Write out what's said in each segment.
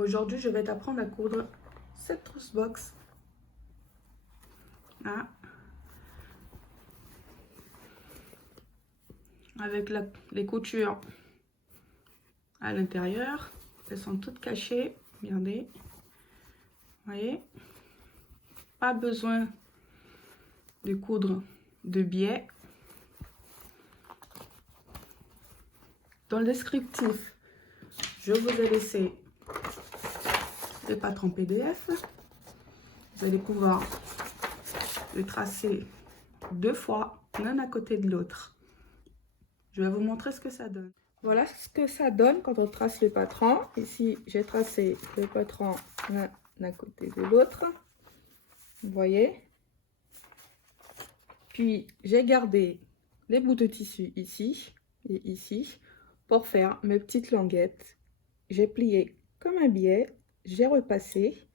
Aujourd'hui, je vais t'apprendre à coudre cette trousse box. Là. Avec les coutures à l'intérieur. Elles sont toutes cachées. Regardez. Vous voyez? Pas besoin de coudre de biais. Dans le descriptif, je vous ai laissé le patron PDF. Vous allez pouvoir le tracer 2 fois, l'un à côté de l'autre. Je vais vous montrer ce que ça donne. Voilà ce que ça donne quand on trace le patron. Ici, j'ai tracé le patron l'un à côté de l'autre. Vous voyez? Puis, j'ai gardé les bouts de tissu ici et ici pour faire mes petites languettes. J'ai plié comme un biais, j'ai repassé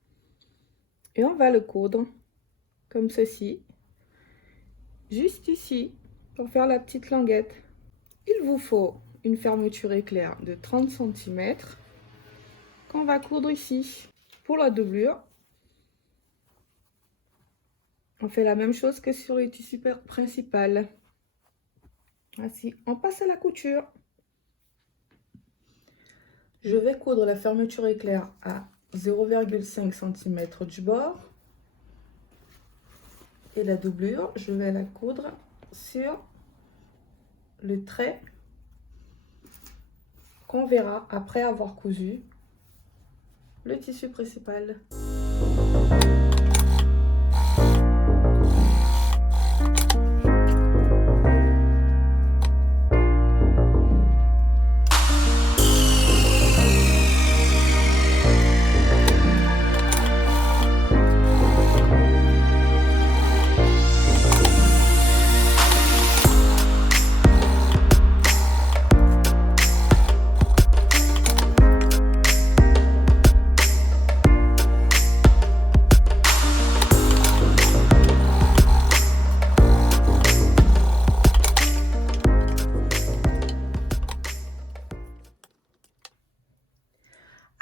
et on va le coudre comme ceci, juste ici, pour faire la petite languette. Il vous faut une fermeture éclair de 30 cm qu'on va coudre ici. Pour la doublure, on fait la même chose que sur le tissu principal. Ainsi, on passe à la couture. Je vais coudre la fermeture éclair à 0,5 cm du bord. Et la doublure, je vais la coudre sur le trait qu'on verra après avoir cousu le tissu principal.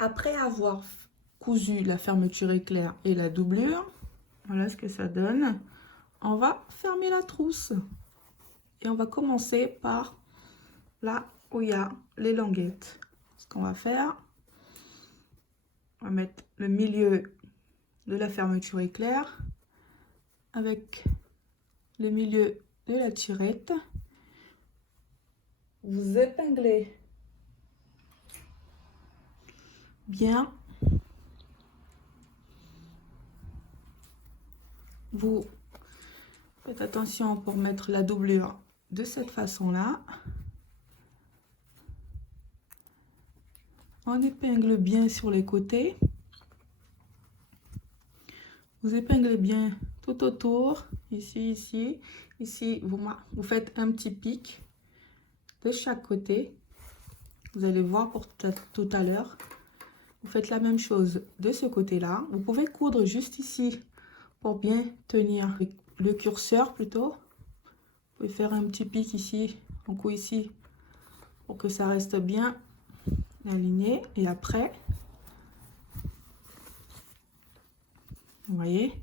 Après avoir cousu la fermeture éclair et la doublure, voilà ce que ça donne. On va fermer la trousse. Et on va commencer par là où il y a les languettes. Ce qu'on va faire, on va mettre le milieu de la fermeture éclair avec le milieu de la tirette. Vous épinglez bien. Vous faites attention pour mettre la doublure de cette façon-là. On épingle bien sur les côtés. Vous épinglez bien tout autour. Ici, ici. Ici, vous faites un petit pic de chaque côté. Vous allez voir pour tout à l'heure. Vous faites la même chose de ce côté-là. Vous pouvez coudre juste ici pour bien tenir le curseur plutôt. Vous pouvez faire un petit pic ici, un coup ici, pour que ça reste bien aligné. Et après, vous voyez,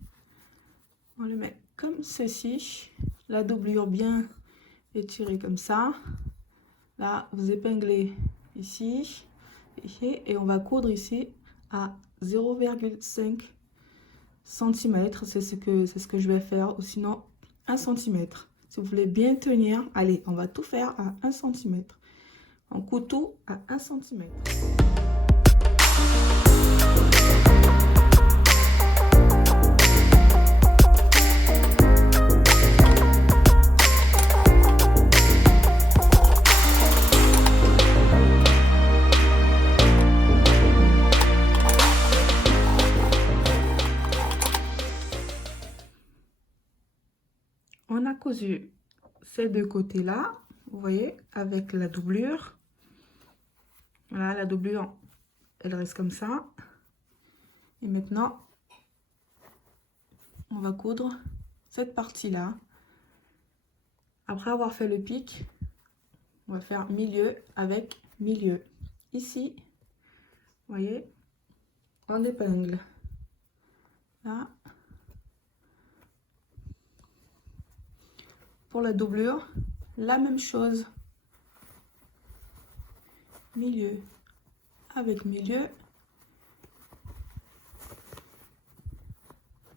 on le met comme ceci. La doublure bien étirée comme ça. Là, vous épinglez ici. Et on va coudre ici à 0,5 cm. C'est ce que je vais faire. Ou sinon, 1 cm. Si vous voulez bien tenir, allez, on va tout faire à 1 cm. On coud tout à 1 cm. On a cousu ces deux côtés là, vous voyez, avec la doublure. Voilà, la doublure, elle reste comme ça. Et maintenant, on va coudre cette partie là. Après avoir fait le pic, on va faire milieu avec milieu. Ici, vous voyez, on épingle. Là. Pour la doublure, la même chose. Milieu avec milieu.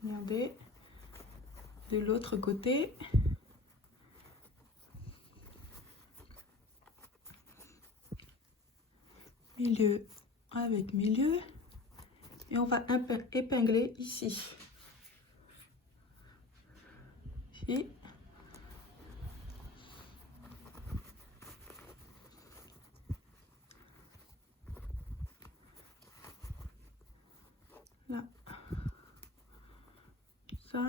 Regardez. De l'autre côté. Milieu avec milieu. Et on va épingler ici. Ici. Là. Ça.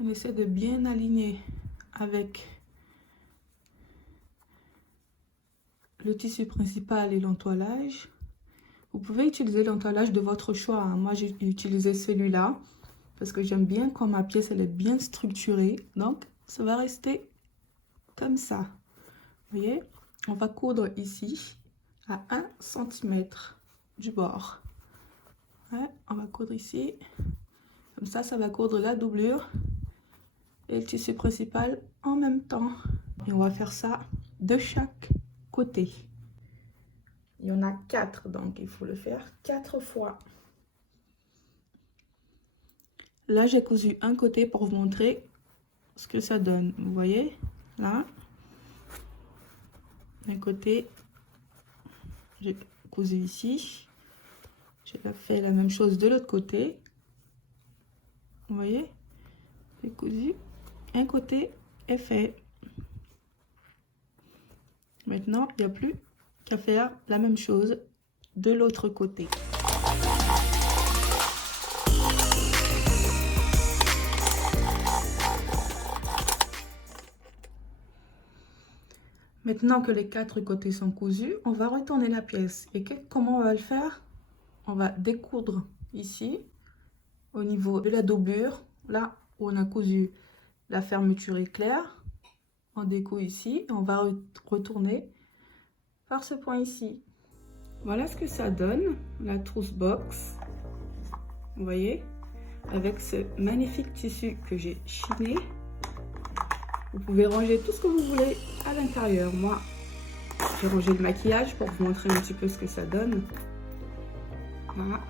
On essaie de bien aligner avec le tissu principal et l'entoilage. Vous pouvez utiliser l'entoilage de votre choix. Moi, j'ai utilisé celui-là parce que j'aime bien quand ma pièce elle est bien structurée. Donc, ça va rester comme ça. Vous voyez, on va coudre ici à 1 cm du bord. Ouais, on va coudre ici. Comme ça va coudre la doublure et le tissu principal en même temps. Et on va faire ça de chaque côté. Il y en a 4, donc il faut le faire 4 fois. Là, j'ai cousu un côté pour vous montrer ce que ça donne. Vous voyez, là, un côté, j'ai cousu ici. J'ai fait la même chose de l'autre côté. Vous voyez, j'ai cousu, un côté est fait. Maintenant, il n'y a plus qu'à faire la même chose de l'autre côté. Maintenant que les 4 côtés sont cousus, on va retourner la pièce. Et comment on va le faire? On va découdre ici, au niveau de la doublure, là où on a cousu la fermeture éclair. On découd ici et on va retourner par ce point ici. Voilà ce que ça donne, la trousse box. Vous voyez, avec ce magnifique tissu que j'ai chiné. Vous pouvez ranger tout ce que vous voulez à l'intérieur. Moi, j'ai rangé le maquillage pour vous montrer un petit peu ce que ça donne. Voilà.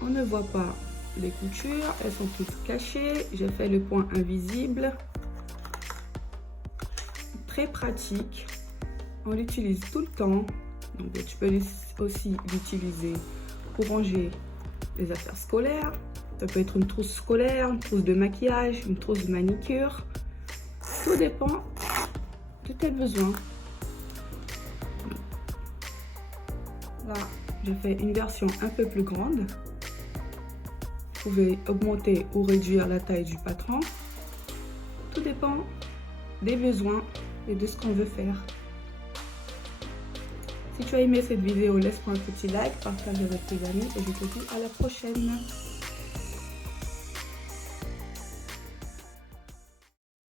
On ne voit pas les coutures, elles sont toutes cachées. J'ai fait le point invisible. Très pratique. On l'utilise tout le temps. Donc, tu peux aussi l'utiliser pour ranger les affaires scolaires. Ça peut être une trousse scolaire, une trousse de maquillage, une trousse de manicure. Tout dépend de tes besoins. Là, j'ai fait une version un peu plus grande. Vous pouvez augmenter ou réduire la taille du patron. Tout dépend des besoins et de ce qu'on veut faire. Si tu as aimé cette vidéo, laisse-moi un petit like, partage avec tes amis et je te dis à la prochaine.